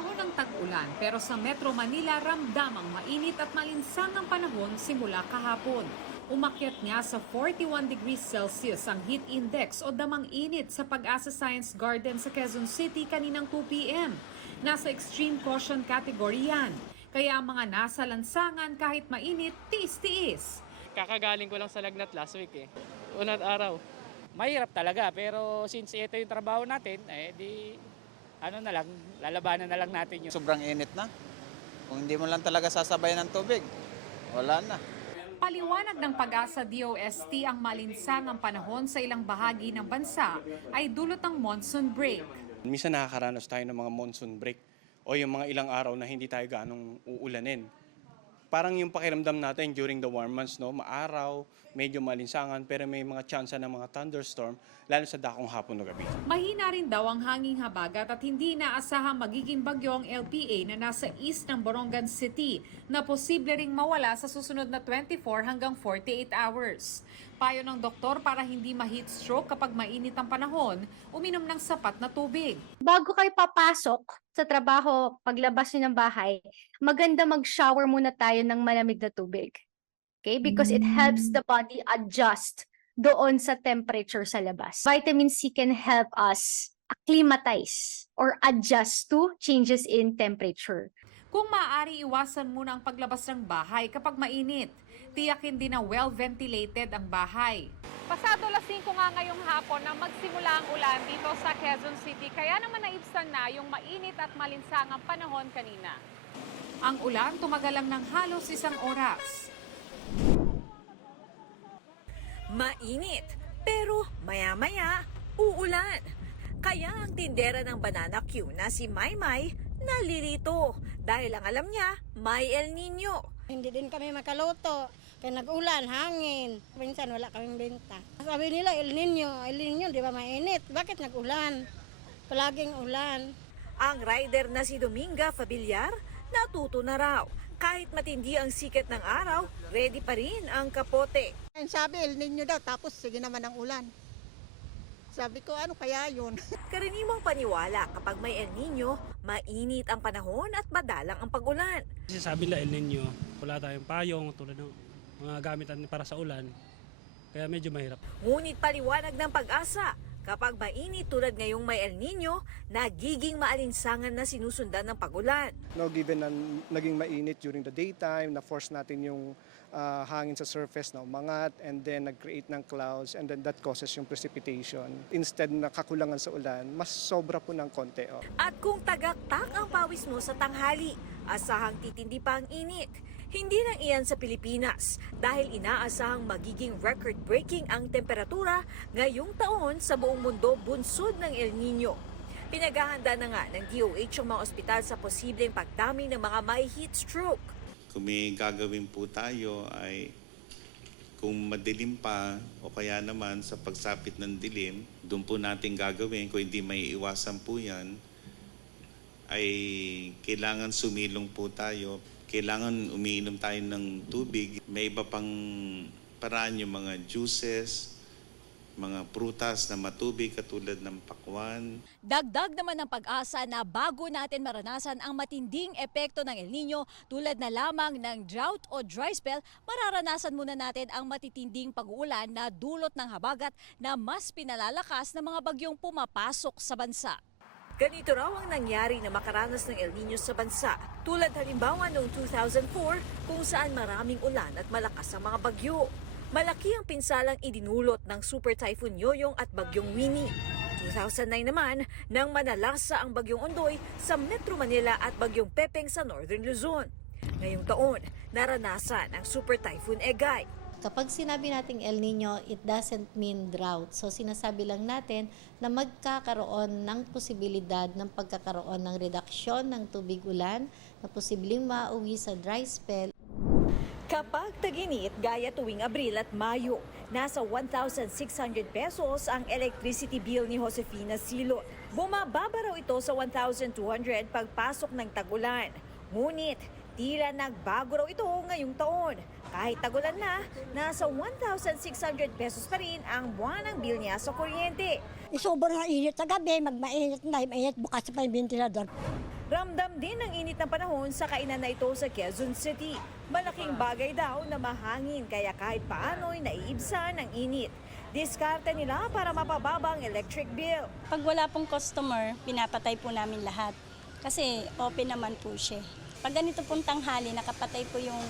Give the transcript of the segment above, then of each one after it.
Panahon ng tag-ulan pero sa Metro Manila ramdamang mainit at malinsang ang panahon simula kahapon. Umakyat nga sa 41 degrees Celsius ang heat index o damang init sa Pag-asa Science Garden sa Quezon City kaninang 2 p.m. Nasa extreme caution category yan. Kaya ang mga nasa lansangan kahit mainit, tiis-tiis. Kakagaling ko lang sa lagnat last week eh. Unang araw. Mahirap talaga pero since ito yung trabaho natin, lalabanan na lang natin yun. Sobrang init na. Kung hindi mo lang talaga sasabayan ng tubig, wala na. Paliwanag ng Pag-asa DOST ang malinsangang panahon sa ilang bahagi ng bansa ay dulot ng monsoon break. Minsan nakakaranas tayo ng mga monsoon break o yung mga ilang araw na hindi tayo ganong uulanin. Parang yung pakiramdam natin during the warm months, no, maaraw, medyo malinsangan, pero may mga tsansa ng mga thunderstorm, lalo sa dakong hapon o gabi. Mahina rin daw ang hanging habagat at hindi inaasahang magiging bagyo ang LPA na nasa east ng Borongan City na posible ring mawala sa susunod na 24 hanggang 48 hours. Payo ng doktor para hindi ma-heat stroke kapag mainit ang panahon, uminom ng sapat na tubig. Bago kayo papasok sa trabaho, paglabas niyo ng bahay, maganda mag-shower muna tayo ng malamig na tubig. Okay? Because it helps the body adjust doon sa temperature sa labas. Vitamin C can help us acclimatize or adjust to changes in temperature. Kung maaari, iwasan muna ang paglabas ng bahay kapag mainit. Tiyakin din na well-ventilated ang bahay. Pasado alas 5 nga ngayong hapon na magsimula ang ulan dito sa Quezon City. Kaya naman naibsan na yung mainit at malinsangang panahon kanina. Ang ulan tumagal lang ng halos 1 oras. Mainit, pero maya-maya, uulan. Kaya ang tindera ng banana Q na si Maymay nalilito dahil ang alam niya, may El Nino. Hindi din kami makaluto. Kaya nag-ulan, hangin. Minsan wala kaming benta. Sabi nila, El Nino, di ba mainit? Bakit nag-ulan? Palaging ulan. Ang rider na si Dominga Fabillar, natuto na raw. Kahit matindi ang sikat ng araw, ready pa rin ang kapote. Sabi, El Nino daw, tapos sige naman ang ulan. Sabi ko, ano kaya yun? Karaniwang paniwala kapag may El Nino, mainit ang panahon at madalang ang pag-ulan. Kasi sabi nila El Nino, wala tayong payong tulad ng mga gamitan para sa ulan. Kaya medyo mahirap. Ngunit paliwanag ng Pag-asa, kapag mainit tulad ngayong may El Nino, nagiging maalinsangan na sinusundan ng pag-ulan. No, given na naging mainit during the daytime, na-force natin yung hangin sa surface na umangat and then nag-create ng clouds and then that causes yung precipitation. Instead na kakulangan sa ulan, mas sobra po ng konti. Oh. At kung tagaktak ang pawis mo sa tanghali, asahang titindi pa ang init. Hindi lang iyan sa Pilipinas dahil inaasahang magiging record-breaking ang temperatura ngayong taon sa buong mundo bunsod ng El Nino. Pinaghahanda na nga ng DOH ang mga ospital sa posibleng pagdami ng mga may heat stroke. Kung may gagawin po tayo ay kung madilim pa o kaya naman sa pagsapit ng dilim, doon po natin gagawin. Kung hindi may iwasan po yan, ay kailangan sumilong po tayo. Kailangan umiinom tayo ng tubig. May iba pang paraan yung mga juices, mga prutas na matubig katulad ng pakwan. Dagdag naman ng Pag-asa na bago natin maranasan ang matinding epekto ng El Nino tulad na lamang ng drought o dry spell, mararanasan muna natin ang matitinding pag-uulan na dulot ng habagat na mas pinalalakas ng mga bagyong pumapasok sa bansa. Ganito raw ang nangyari na makaranas ng El Nino sa bansa, tulad halimbawa noong 2004 kung saan maraming ulan at malakas ang mga bagyo. Malaki ang pinsalang idinulot ng Super Typhoon Yoyong at Bagyong Winnie. 2009 naman nang manalasa ang Bagyong Ondoy sa Metro Manila at Bagyong Pepeng sa Northern Luzon. Ngayong taon, naranasan ang Super Typhoon Egay. Kapag sinabi nating El Nino, it doesn't mean drought. So sinasabi lang natin na magkakaroon ng posibilidad ng pagkakaroon ng reduksyon ng tubig ulan na posibleng mauwi sa dry spell. Kapag tag-init gaya tuwing Abril at Mayo, nasa 1,600 pesos ang electricity bill ni Josefina Silot. Bumababa raw ito sa 1,200 pagpasok ng tag-ulan. Ngunit tila nagbago raw ito ngayong taon. Kahit tag-ulan na, nasa 1,600 pesos pa rin ang buwanang bill niya sa kuryente. Sobrang init sa gabi, magmainit na, mainit bukas pa yung ventilador. Ramdam din ang init ng panahon sa kainan na ito sa Quezon City. Malaking bagay daw na mahangin kaya kahit paano'y naiibsan ang init. Diskarte nila para mapababa ang electric bill. Pag wala pong customer, pinapatay po namin lahat. Kasi open naman po siya. Pag ganito pong tanghali, nakapatay po yung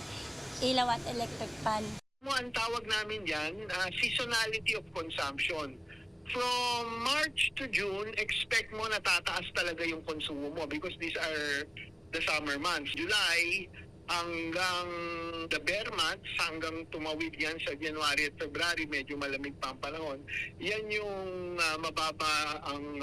ilaw at electric fan. Ang tawag namin yan, seasonality of consumption. From March to June, expect mo na tataas talaga yung konsumo mo because these are the summer months. July hanggang the bear months, hanggang tumawid yan sa January at February, medyo malamig pa ang panahon. Yan yung mababa ang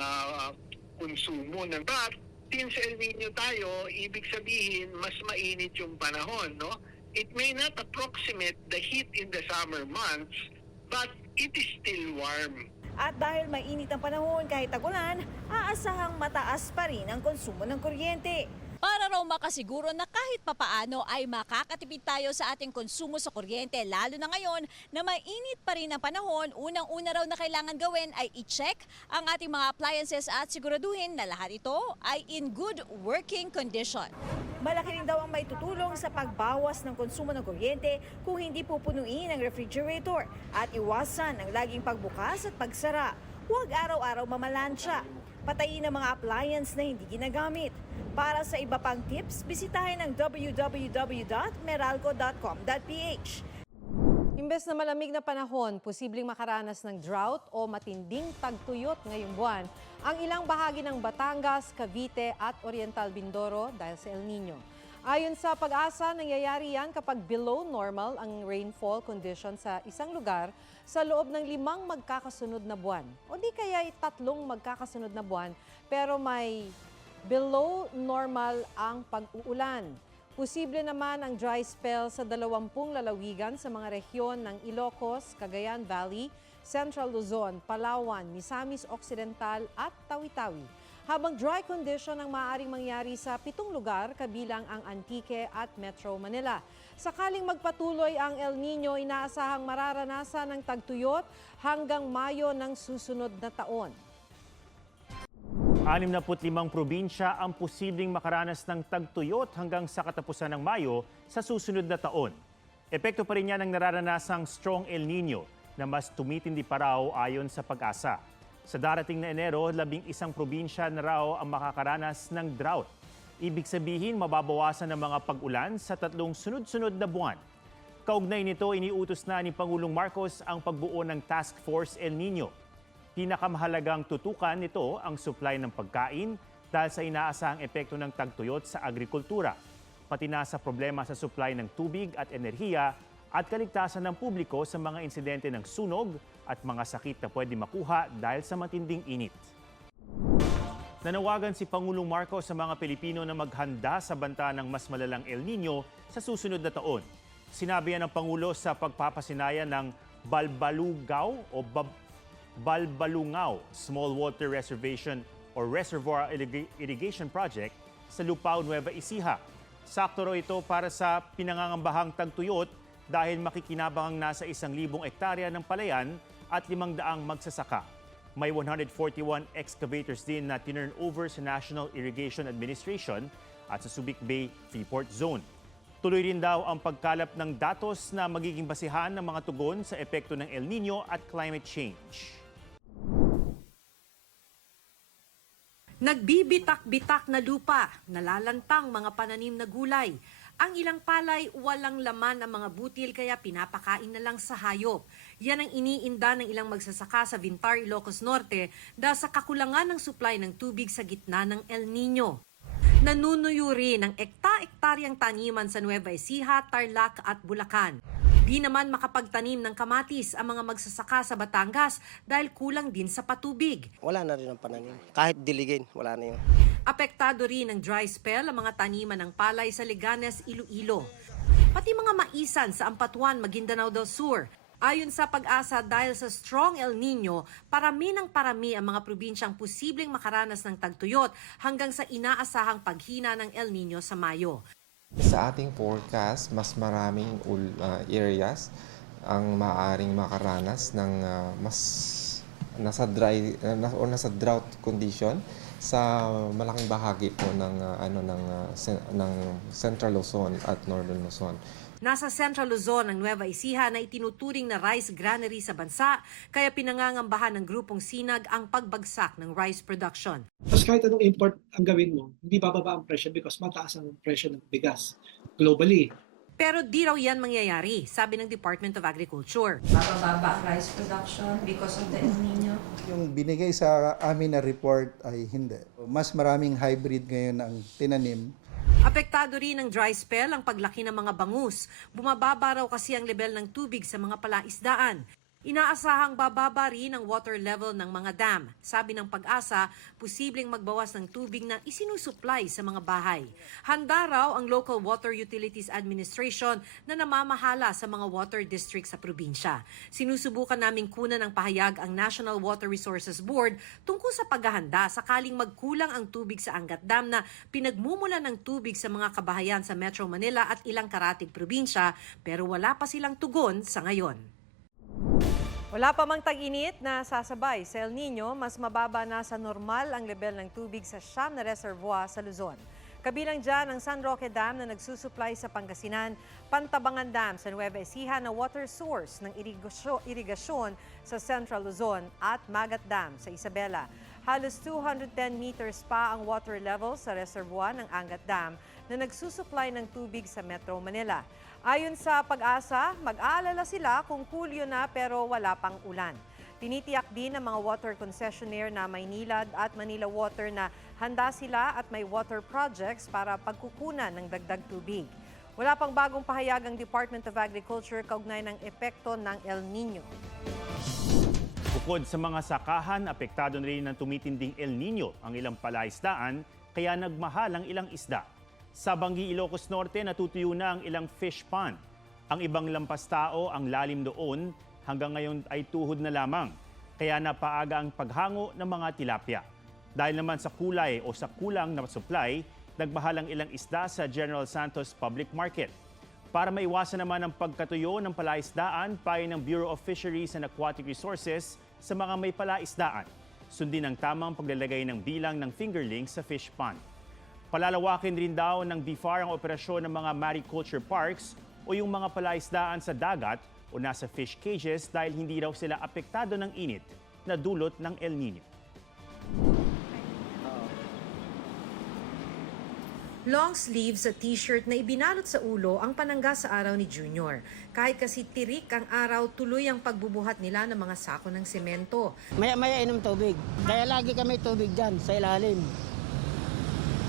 konsumo. But since El Nino tayo, ibig sabihin mas mainit yung panahon, no? It may not approximate the heat in the summer months, but it is still warm. At dahil mainit ang panahon kahit tag-ulan, aasahang mataas pa rin ang konsumo ng kuryente. Para raw makasiguro na kahit papaano ay makakatipid tayo sa ating konsumo sa kuryente, lalo na ngayon na mainit pa rin ang panahon, unang-una raw na kailangan gawin ay i-check ang ating mga appliances at siguraduhin na lahat ito ay in good working condition. Malaki rin daw ang maitutulong sa pagbawas ng konsumo ng kuryente kung hindi pupunuin ang refrigerator at iwasan ang laging pagbukas at pagsara. Huwag araw-araw mamalansya. Patayin ang mga appliance na hindi ginagamit. Para sa iba pang tips, bisitahin ang www.meralco.com.ph. Imbes na malamig na panahon, posibleng makaranas ng drought o matinding tagtuyot ngayong buwan ang ilang bahagi ng Batangas, Cavite at Oriental Mindoro dahil sa El Nino. Ayon sa Pag-asa, nangyayari yan kapag below normal ang rainfall condition sa isang lugar sa loob ng 5 magkakasunod na buwan. O di kaya 3 magkakasunod na buwan pero may below normal ang pag-uulan. Posible naman ang dry spell sa 20 lalawigan sa mga rehiyon ng Ilocos, Cagayan Valley, Central Luzon, Palawan, Misamis Occidental at Tawi-Tawi. Habang dry condition ang maaaring mangyari sa 7 lugar kabilang ang Antique at Metro Manila. Sakaling magpatuloy ang El Nino, inaasahang mararanasan ng tagtuyot hanggang Mayo ng susunod na taon. 65 probinsya ang posibleng makaranas ng tagtuyot hanggang sa katapusan ng Mayo sa susunod na taon. Epekto pa rin yan ang nararanasang strong El Nino na mas tumitindi pa raw ayon sa Pag-asa. Sa darating na Enero, 11 probinsya na raw ang makakaranas ng drought. Ibig sabihin, mababawasan ang mga pag-ulan sa 3 sunod-sunod na buwan. Kaugnay nito, iniutos na ni Pangulong Marcos ang pagbuo ng Task Force El Nino. Pinakamahalagang tutukan nito ang supply ng pagkain dahil sa inaasahang epekto ng tagtuyot sa agrikultura, pati na sa problema sa supply ng tubig at enerhiya at kaligtasan ng publiko sa mga insidente ng sunog at mga sakit na pwede makuha dahil sa matinding init. Nanawagan si Pangulong Marcos sa mga Pilipino na maghanda sa banta ng mas malalang El Nino sa susunod na taon. Sinabi yan ng Pangulo sa pagpapasinaya ng Balbalungaw Small Water Reservation or Reservoir Irrigation Project sa Lupao, Nueva Ecija. Sakto raw ito para sa pinangangambahang tagtuyot dahil makikinabang ang nasa 1,000 hektarya ng palayan at 500 magsasaka. May 141 excavators din na tinurn over sa National Irrigation Administration at sa Subic Bay Freeport Zone. Tuloy rin daw ang pagkalap ng datos na magiging basihan ng mga tugon sa epekto ng El Nino at climate change. Nagbibitak-bitak na lupa, nalalantang mga pananim na gulay. Ang ilang palay, walang laman ang mga butil kaya pinapakain na lang sa hayop. Yan ang iniinda ng ilang magsasaka sa Vintar, Ilocos Norte dahil sa kakulangan ng supply ng tubig sa gitna ng El Nino. Nanunuyo rin ang ekta-ektaryang taniman sa Nueva Ecija, Tarlac at Bulacan. Di naman makapagtanim ng kamatis ang mga magsasaka sa Batangas dahil kulang din sa patubig. Wala na rin ang pananim. Kahit diligin, wala na yun. Apektado rin ng dry spell ang mga taniman ng palay sa Leganes, Iloilo. Pati mga maisan sa Ampatuan, Maguindanao del Sur. Ayon sa Pag-asa, dahil sa strong El Nino, parami ng parami ang mga probinsyang posibleng makaranas ng tagtuyot hanggang sa inaasahang paghina ng El Nino sa Mayo. Sa ating forecast, mas maraming areas ang maaaring makaranas ng mas nasa drought condition sa malaking bahagi po ng Central Luzon at Northern Luzon. Nasa Central Luzon ang Nueva Ecija na itinuturing na rice granary sa bansa, kaya pinangangambahan ng grupong Sinag ang pagbagsak ng rice production. Tapos kahit anong import ang gawin mo, hindi bababa ang presyo because mataas ang presyo ng bigas globally. Pero di raw yan mangyayari, sabi ng Department of Agriculture. Mabababa rice production because of the El Nino. Yung binigay sa amin na report ay hindi. Mas maraming hybrid ngayon ang tinanim. Apektado rin ng dry spell ang paglaki ng mga bangus. Bumababa raw kasi ang level ng tubig sa mga palaisdaan. Inaasahang bababa rin ang water level ng mga dam. Sabi ng Pag-asa, posibleng magbawas ng tubig na isinusupply sa mga bahay. Handa raw ang Local Water Utilities Administration na namamahala sa mga water districts sa probinsya. Sinusubukan naming kunan ng pahayag ang National Water Resources Board tungkol sa paghahanda sakaling magkulang ang tubig sa Angat Dam na pinagmumulan ng tubig sa mga kabahayan sa Metro Manila at ilang karatig probinsya, pero wala pa silang tugon sa ngayon. Wala pa mang tag-init na sasabay sa El Nino, mas mababa na sa normal ang level ng tubig sa siyam na reservoir sa Luzon. Kabilang dyan ang San Roque Dam na nagsusupply sa Pangasinan, Pantabangan Dam sa Nueva Ecija na water source ng irigasyon sa Central Luzon at Magat Dam sa Isabela. Halos 210 meters pa ang water level sa reservoir ng Angat Dam na nagsusupply ng tubig sa Metro Manila. Ayon sa Pag-asa, mag-aalala sila kung Hulyo na pero wala pang ulan. Tinitiyak din ng mga water concessionaire na Maynilad at Manila Water na handa sila at may water projects para pagkukunan ng dagdag tubig. Wala pang bagong pahayag ang Department of Agriculture kaugnay ng epekto ng El Nino. Bukod sa mga sakahan, apektado na rin ng tumitinding El Nino ang ilang palaisdaan, kaya nagmahal ang ilang isda. Sa Banggi, Ilocos Norte, natutuyo na ang ilang fish pond. Ang ibang lampas tao, ang lalim doon, hanggang ngayon ay tuhod na lamang. Kaya napaaga ang paghango ng mga tilapia. Dahil naman sa kulay o sa kulang na supply, nagmahal ang ilang isda sa General Santos Public Market. Para maiwasan naman ang pagkatuyo ng palaisdaan, payo ng Bureau of Fisheries and Aquatic Resources sa mga may palaisdaan. Sundin ang tamang paglalagay ng bilang ng fingerlings sa fish pond. Palalawakin rin daw ng BIFAR ang operasyon ng mga mariculture parks o yung mga palaisdaan sa dagat o nasa fish cages dahil hindi raw sila apektado ng init na dulot ng El Nino. Long sleeves at t-shirt na ibinalot sa ulo ang panangga sa araw ni Junior. Kahit kasi tirik ang araw, tuloy ang pagbubuhat nila ng mga sako ng semento. Maya-maya inom tubig. Kaya lagi kami tubig dyan sa ilalim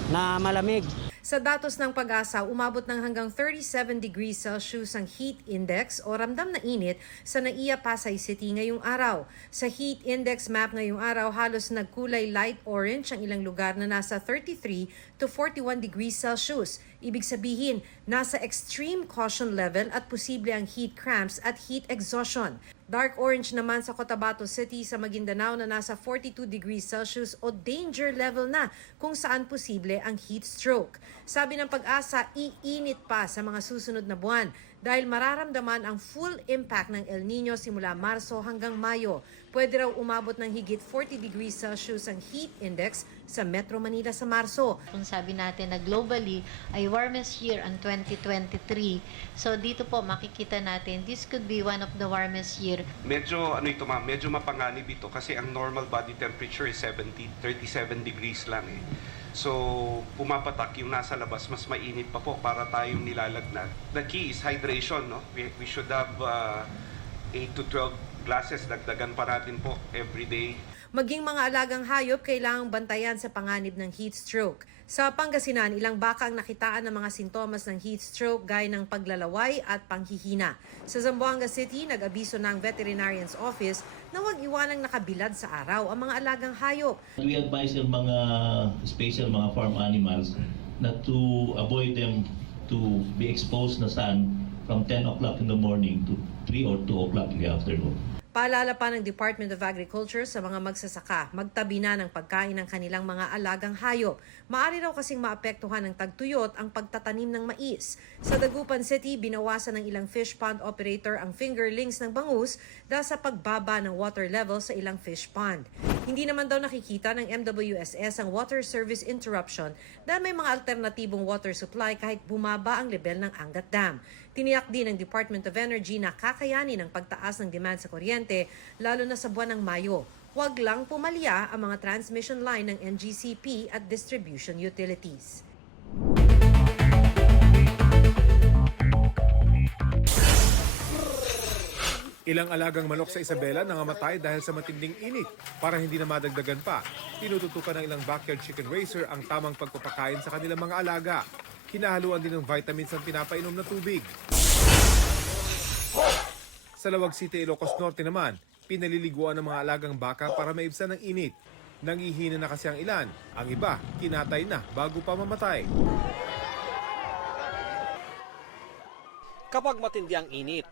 na malamig. Sa datos ng Pag-asa, umabot ng hanggang 37 degrees Celsius ang heat index o ramdam na init sa Naiya, Pasay City ngayong araw. Sa heat index map ngayong araw, halos nagkulay light orange ang ilang lugar na nasa 33 to 41 degrees Celsius. Ibig sabihin, nasa extreme caution level at posible ang heat cramps at heat exhaustion. Dark orange naman sa Cotabato City sa Maguindanao na nasa 42 degrees Celsius o danger level na kung saan posible ang heat stroke. Sabi ng Pag-asa, iinit pa sa mga susunod na buwan dahil mararamdaman ang full impact ng El Nino simula Marso hanggang Mayo. Pwede raw umabot ng higit 40 degrees Celsius ang heat index sa Metro Manila sa Marso. Kung sabi natin na globally ay warmest year ang 2023. So dito po makikita natin this could be one of the warmest year. Medyo medyo mapanganib ito kasi ang normal body temperature is 37 degrees lang eh. So pumapatak yung nasa labas, mas mainit pa po para tayong nilalagnat. The key is hydration, no? We should have 8 to 12 glasses, dagdagan pa natin po every day. Maging mga alagang hayop kailangang bantayan sa panganib ng heat stroke. Sa Pangasinan, ilang baka ang nakitaan ng mga sintomas ng heat stroke gaya ng paglalaway at panghihina. Sa Zamboanga City, nag-abiso ng Veterinarian's Office na huwag iwanang nakabilad sa araw ang mga alagang hayop. We advise yung mga special mga farm animals not to avoid them to be exposed na sun from 10 o'clock in the morning to 3 or 2 o'clock in the afternoon. Paalala pa ng Department of Agriculture sa mga magsasaka, magtabi na ng pagkain ng kanilang mga alagang hayop. Maaari raw kasing maapektuhan ng tagtuyot ang pagtatanim ng mais. Sa Dagupan City, binawasan ng ilang fish pond operator ang fingerlings ng bangus dahil sa pagbaba ng water level sa ilang fish pond. Hindi naman daw nakikita ng MWSS ang water service interruption dahil may mga alternatibong water supply kahit bumaba ang level ng Angat Dam. Tiniyak din ng Department of Energy na kakayanin ang pagtaas ng demand sa kuryente lalo na sa buwan ng Mayo. Huwag lang pumalya ang mga transmission line ng NGCP at distribution utilities. Ilang alagang manok sa Isabela nangamatay dahil sa matinding init. Para hindi na madagdagan pa, tinututukan ng ilang backyard chicken raiser ang tamang pagpapakain sa kanilang mga alaga. Hinahaluan din ng vitamins ang pinapainom na tubig. Sa Lawag City, Ilocos Norte naman, pinaliliguan ng mga alagang baka para maibsan ng init. Nangihina na kasi ang ilan, ang iba kinatay na bago pa mamatay. Kapag matindi ang init,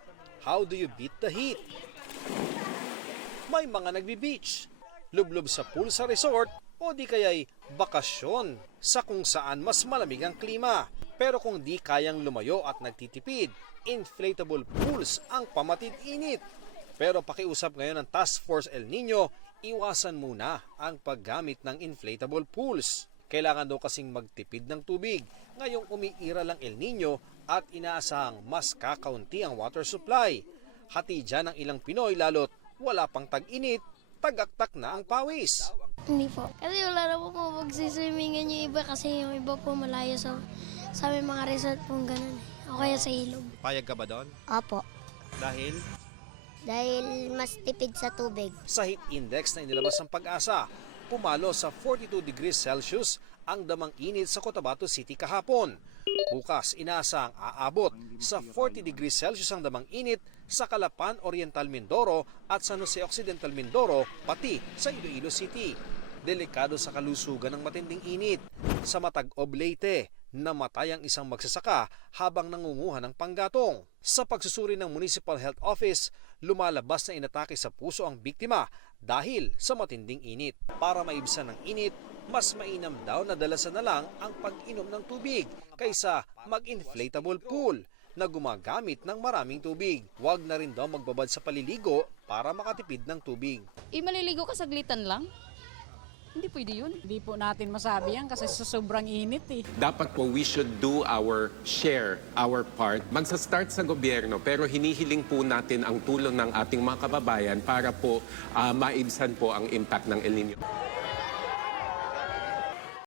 how do you beat the heat? May mga nagbi-beach, lublob sa pool sa resort o di kaya'y bakasyon sa kung saan mas malamig ang klima. Pero kung di kayang lumayo at nagtitipid, inflatable pools ang pamatid init. Pero pakiusap ngayon ng Task Force El Nino, iwasan muna ang paggamit ng inflatable pools. Kailangan daw kasing magtipid ng tubig. Ngayong umiira lang El Nino at inaasahang mas kakaunti ang water supply. Hati dyan ang ilang Pinoy lalo't wala pang tag-init, tagaktak na ang pawis. Hindi po. Kasi wala na po magsiswimmingan yung iba kasi yung iba po malayo sa may mga resort pong ganun. O kaya sa ilog. Payag ka ba doon? Opo. Dahil? Dahil mas tipid sa tubig. Sa heat index na inilabas ng Pag-asa, pumalo sa 42 degrees Celsius ang damang init sa Cotabato City kahapon. Bukas, inaasang aabot sa 40 degrees Celsius ang damang init sa Calapan, Oriental Mindoro at San Jose Occidental Mindoro, pati sa Iloilo City. Delikado sa kalusugan ng matinding init. Sa Matag-Ob, Leyte, namatay ang isang magsasaka habang nangunguha ng panggatong. Sa pagsusuri ng Municipal Health Office, lumalabas na inatake sa puso ang biktima dahil sa matinding init. Para maibsan ang init, mas mainam daw na dalasan na lang ang pag-inom ng tubig kaysa mag-inflatable pool na gumagamit ng maraming tubig. Huwag na rin daw magbabad sa paliligo para makatipid ng tubig. Maliligo ka saglitan lang? Hindi pwede yun. Hindi po natin masabi yan kasi sa sobrang init eh. Dapat po we should do our share, our part. Magsa-start sa gobyerno pero hinihiling po natin ang tulong ng ating mga kababayan para po maibsan po ang impact ng El Nino.